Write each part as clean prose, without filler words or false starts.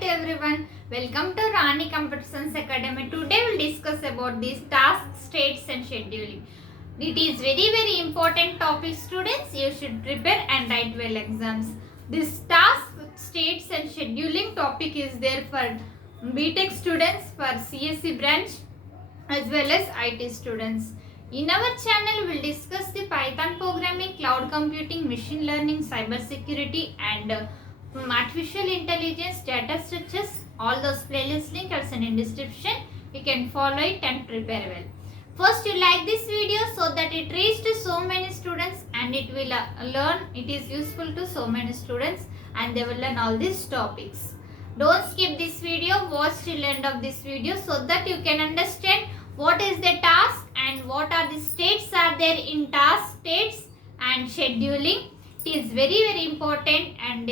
to everyone. Welcome to Rani Computer Science Academy. Today we'll discuss about these tasks, states and scheduling. It is very important topic, students. You should prepare and write well exams. This task, states and scheduling topic is there for BTech students, for CSE branch as well as IT students. In our channel, we'll discuss the Python programming, cloud computing, machine learning, cyber security and artificial intelligence, data structures. All those playlist links are in description. You can follow it and prepare well. First, you like this video so that it reaches to so many students and it will learn. It is useful to so many students and they will learn all these topics. Don't skip this video. Watch till end of this video so that you can understand what is the task and what are the states are there in task, states and scheduling. It is very important and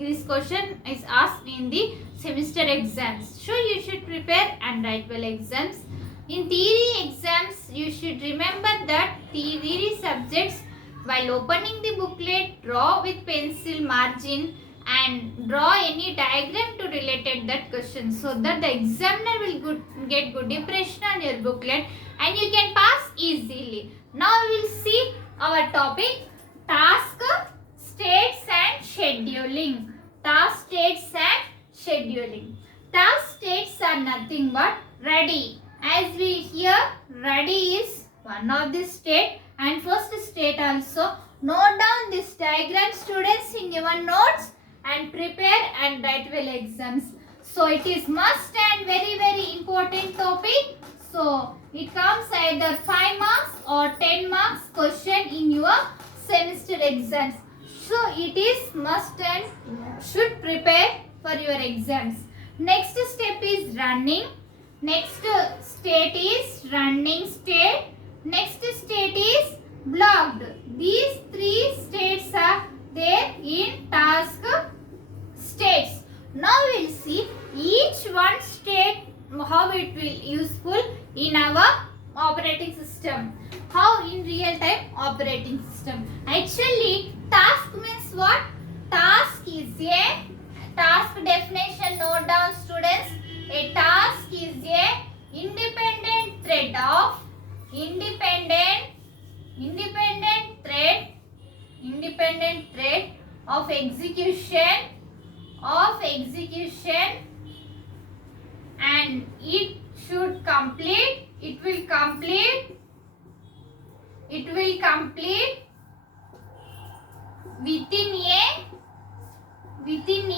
this question is asked in the semester exams. So you should prepare and write well exams. In theory exams, you should remember that theory subjects, while opening the booklet, draw with pencil margin and draw any diagram to related that question so that the examiner will get good impression on your booklet and you can pass easily. Now we will see our topic, task, states and scheduling. Task, states and scheduling. Task states are nothing but ready. As we hear, ready is one of the state and first state also. Note down this diagram, students, in your notes and prepare and write well exams. So it is must and very important topic. So it comes either 5 marks or 10 marks question in your semester exams. So it is must and should prepare for your exams. Next step is running. Next state is running state. Next state is blocked. These three states are there in task states. Now we will see each one state how it will useful in our operating system. How in real time operating system. Actually task means what? Task is a task definition. Note down, students. A task is a independent thread of execution and it will complete within a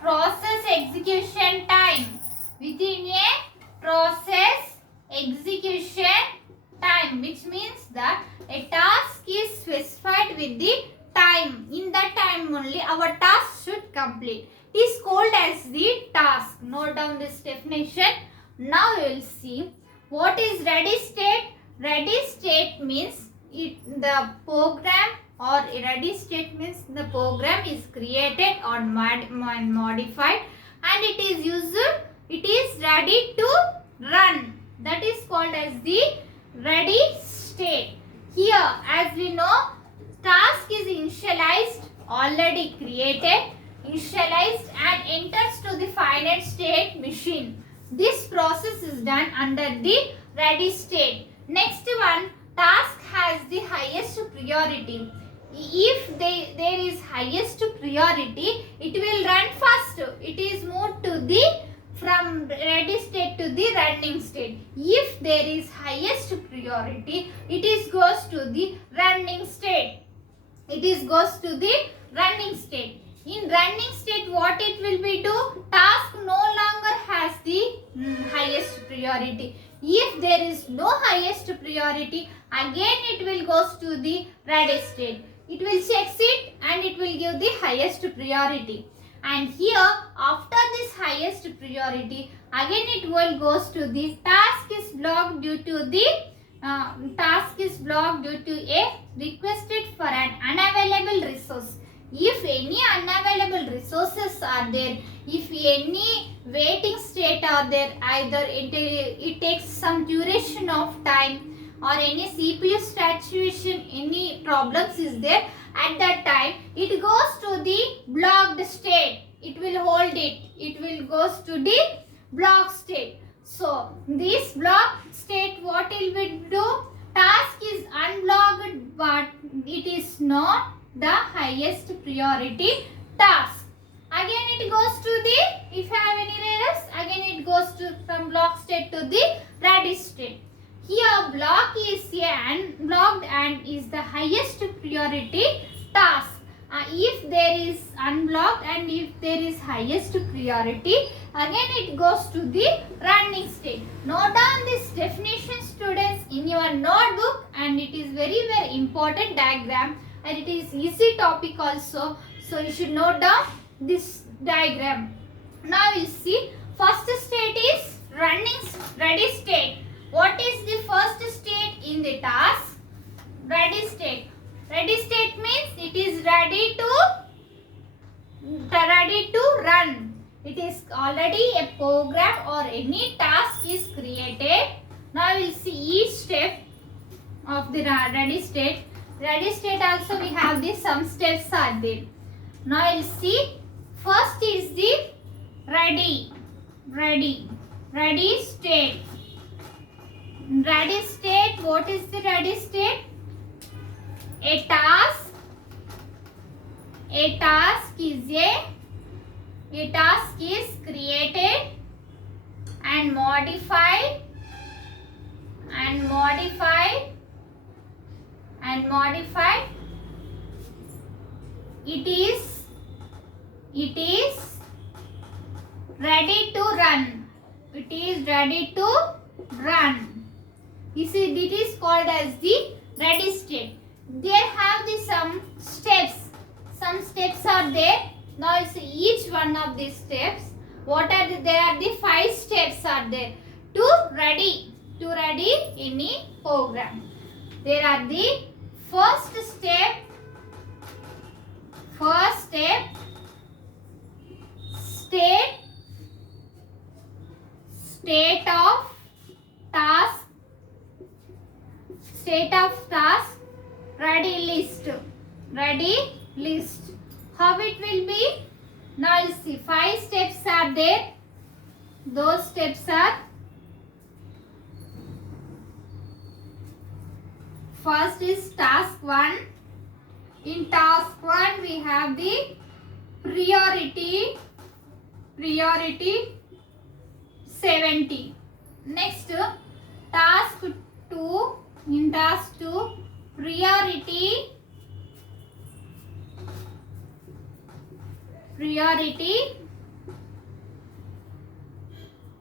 process execution time. Which means that a task is specified with the time. In that time only our task should complete. It is called as the task. Note down this definition. Now we will see what is ready state. Ready state means the program or ready state means the program is created or modified and it is ready to run. That is called as the ready state. Here, as we know, task is initialized, already created, initialized and enters to the finite state machine. This process is done under the ready state. Next one, task has the highest priority. If there is highest priority, it will run first. It is moved to the from ready state to the running state. If there is highest priority, it is goes to the running state. In running state, what it will be do? Task no longer has the highest priority. If there is no highest priority, again it will goes to the ready state. It will check it and it will give the highest priority. And here after this highest priority, again it will goes to the task is blocked due to a requested for an unavailable resource. If any unavailable resources are there, if any waiting state are there, either it takes some duration of time or any CPU saturation, any problems is there, at that time it goes to the blocked state. it will hold it. It will goes to the block state. So this block state, what it will do? Task is unblocked, but it is not the highest priority task. Again it goes to the, if you have any errors, again it goes to from block state to the ready state. Here block is unblocked and is the highest priority task. If there is unblocked and if there is highest priority, again it goes to the running state. Note down this definition, students, in your notebook, and it is very important diagram, and it is easy topic also. So you should note down this diagram. Now you see, first state is ready state. What is the first state in the task? Ready state. Ready state means it is ready to run. It is already a program or any task is created. Now we will see each step of the ready state. Ready state also we have some steps are there. Now we will see, first is the ready state. Ready state, what is the ready state? A task is created and modified it is ready to run. It is ready to run. You see, it is called as the ready state. There have some steps. Some steps are there. Now you see each one of these steps. What are there are the 5 steps are there to ready any program. There are the first step state of task ready list. How it will be? Now you see 5 steps are there. Those steps are, first is task 1. In task 1 we have the priority 70. Next task 2. In task 2 priority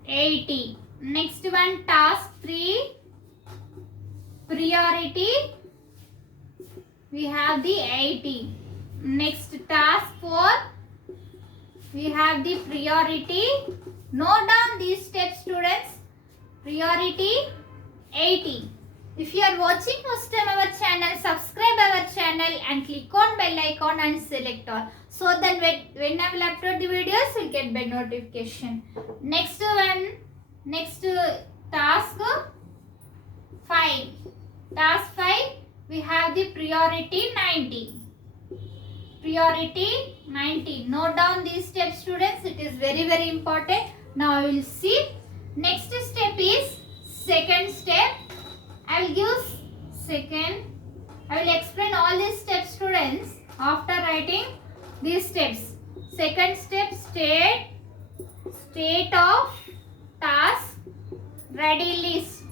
80. Next one task 3 priority we have the 80. Next task 4 we have the priority. Note down these steps, students. Priority 80. If you are watching first time our channel, subscribe our channel and click on bell icon and select all, so that when I will upload the videos you will get by notification. Next task 5. Task 5 we have the priority 90. Note down these steps, students. It is very important. Now we will see. Next step is second step. I will explain all these steps, students, after writing these steps. Second step, state of task ready list.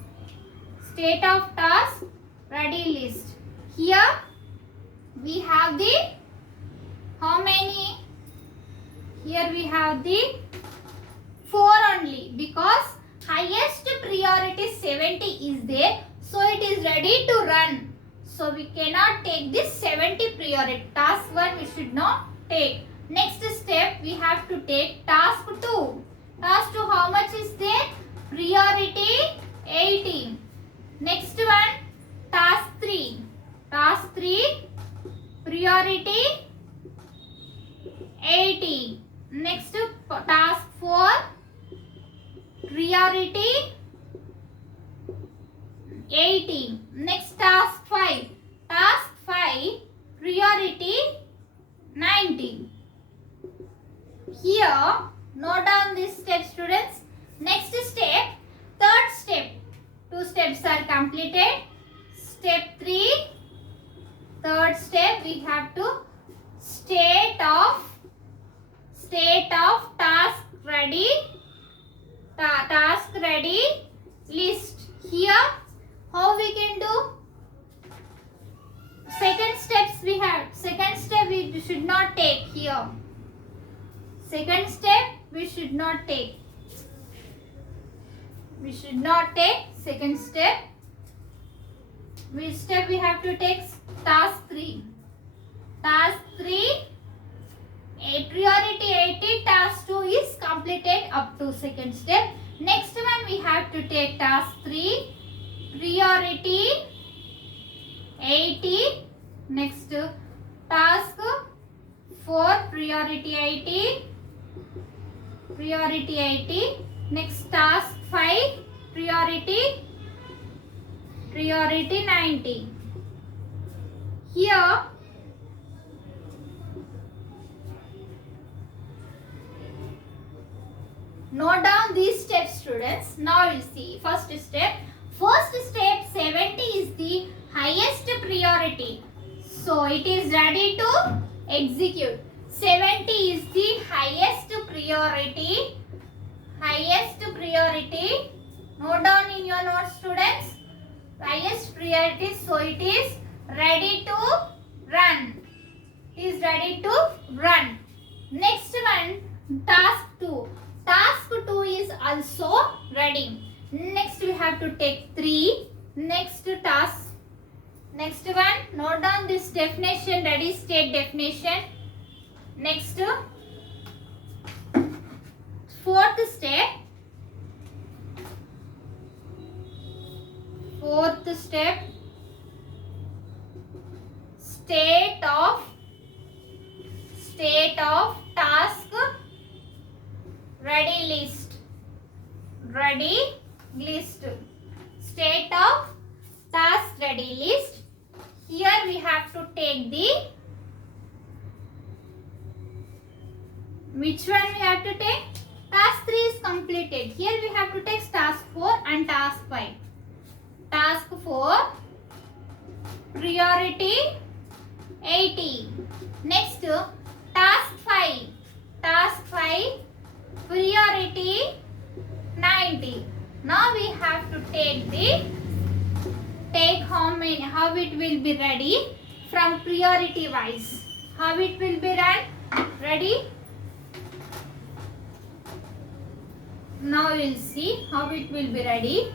State of task ready list. Here we have the, how many? Here we have the 4 only, because highest priority 70 is there. So it is ready to run. So we cannot take this 70 priority. Task 1 we should not take. Next step we have to take task 2. Task 2 how much is there? Priority 80. Next one task 3. Task 3 priority 80. Next task 4 priority 80. Next task 5. Task 5 priority 90. Here, note down this step, students. Next step, third step. 2 steps are completed. Step 3, third step, we have to state of task ready list. Here, how we can do? Second step we should not take here. Second step we should not take. Second step. Which step we have to take? Task 3. Task 3, priority 80, task 2 is completed up to second step. Next one we have to take task 3, priority 80. Next task 4, priority 80. Next task 5, priority 90. Here note down these steps, students. Now we'll see. First step 70 is the highest priority. So it is ready to execute. 70 is the highest priority. Note down in your notes, students. Highest priority. So it is ready to run. Next one, task 2. Task 2 is also ready. Next we have to take 3. Next one, note down this definition, ready state definition. Next, fourth step, state of task ready list. State of task ready list. Here we have to take the, which one we have to take? Task 3 is completed. Here we have to take task 4 and task 5. Task 4, priority 80. Next, task 5. Priority 90. Now we have to take how it will be ready from priority wise. How it will be ready? Now we'll see how it will be ready.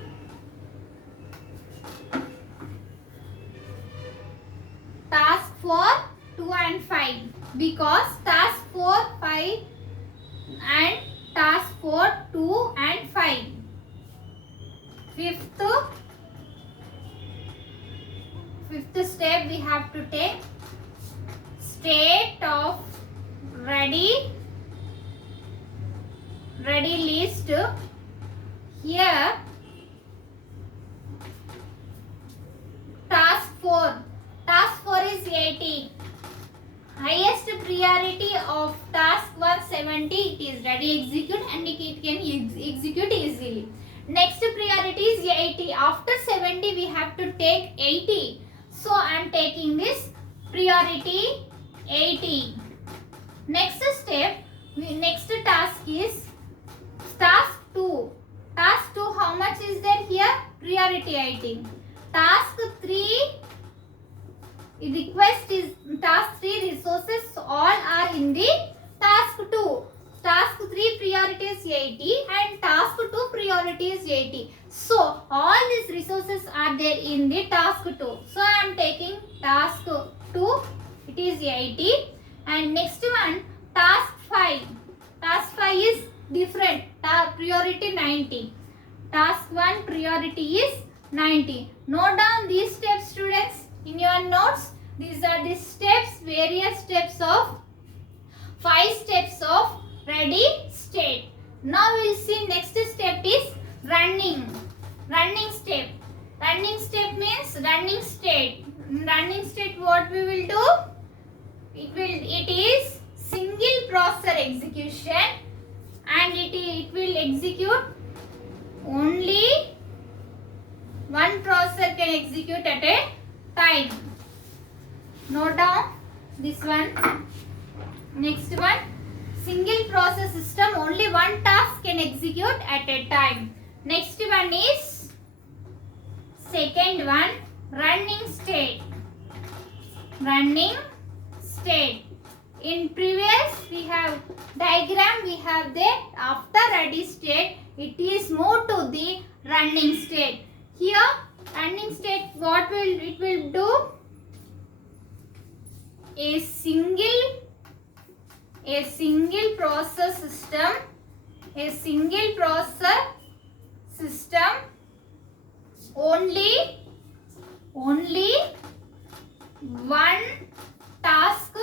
Task 4, 2 and 5. Because task 4, 5 and task 4, 2 and 5. Fifth step we have to take state of ready list. Here task 4 is 80. Highest priority of task 170, it is ready execute and it can execute easily. Next priority is 80. After 70 we have to take 80. So I am taking this priority 80. Next task is task 2. Task 2, how much is there here? Priority 80. Task 3, request is task 3 resources all are in the task 2. Task 3 priority is 80 and task 2 priority is 80. So all these resources are there in the task 2. So I am taking task 2, it is 80. And next one, task 5. Task 5 is different. Priority 90. Task 1 priority is 90. Note down these steps, students, in your notes. These are the steps, various steps of 5 steps of ready state. Now we will see next step is running step. Running step means running state. Running state, what we will do? It is single processor execution, and it will execute only one processor can execute at a time. Note down this one. Next one, single process system, only one task can execute at a time. Next one is second one, running state. Running state. In previous we have diagram, we have that after ready state it is moved to the running state. Here running state, what will it will do? A single process system, a single process system, only one task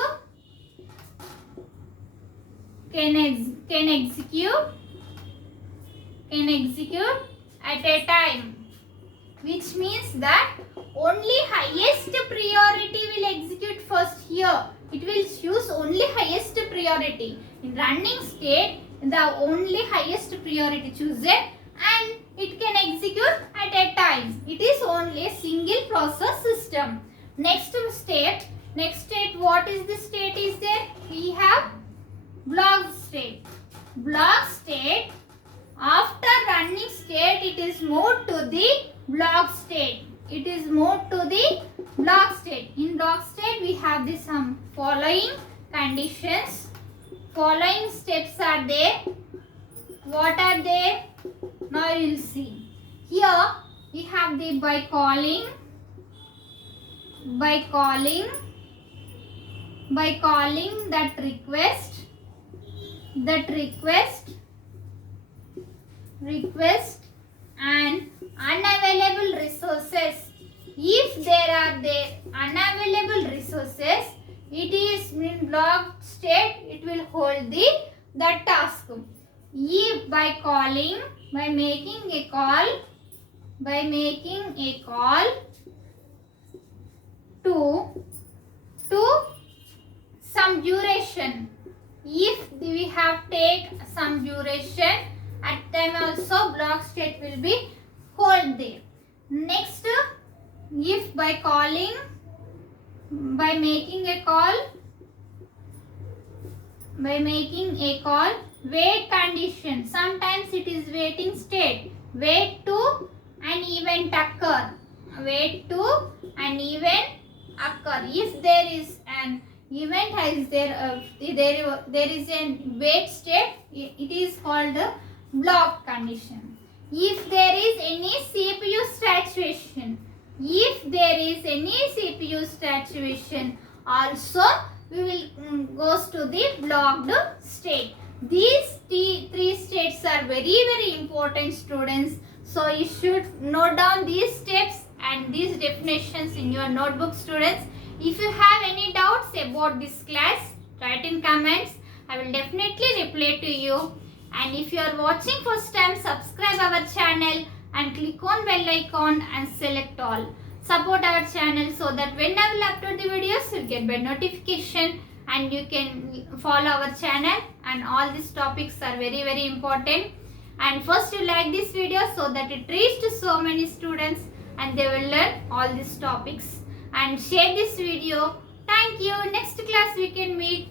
can execute at a time, which means that only highest priority will execute first. Here it will choose only highest priority. In running state, the only highest priority chosen and it can execute at a time. It is only a single process system. Next state, what is the state is there? We have block state. Block state, after running state it is moved to the block state. It is moved to the block state. In block state we have the some following conditions. Following steps are there. What are they? Now you will see. Here we have the by calling that request and unavailable resources. If there are the unavailable resources, it is in block state, it will hold the task. If by making a call to some duration, if we have take some duration, at time also block state will be hold there. Next, if by making a call, wait condition, sometimes it is waiting state, wait to an event occur. If there is an event there is a wait state, it is called a block condition. If there is any CPU saturation, also we will goes to the blocked state. These three states are very important, students. So you should note down these steps and these definitions in your notebook, students. If you have any doubts about this class, write in comments. I will definitely reply to you. And if you are watching first time, subscribe our channel and click on bell icon and select all. Support our channel so that when I will upload the videos, you get by notification and you can follow our channel. And all these topics are very important. And first you like this video so that it reaches to so many students and they will learn all these topics. And share this video. Thank you. Next class we can meet.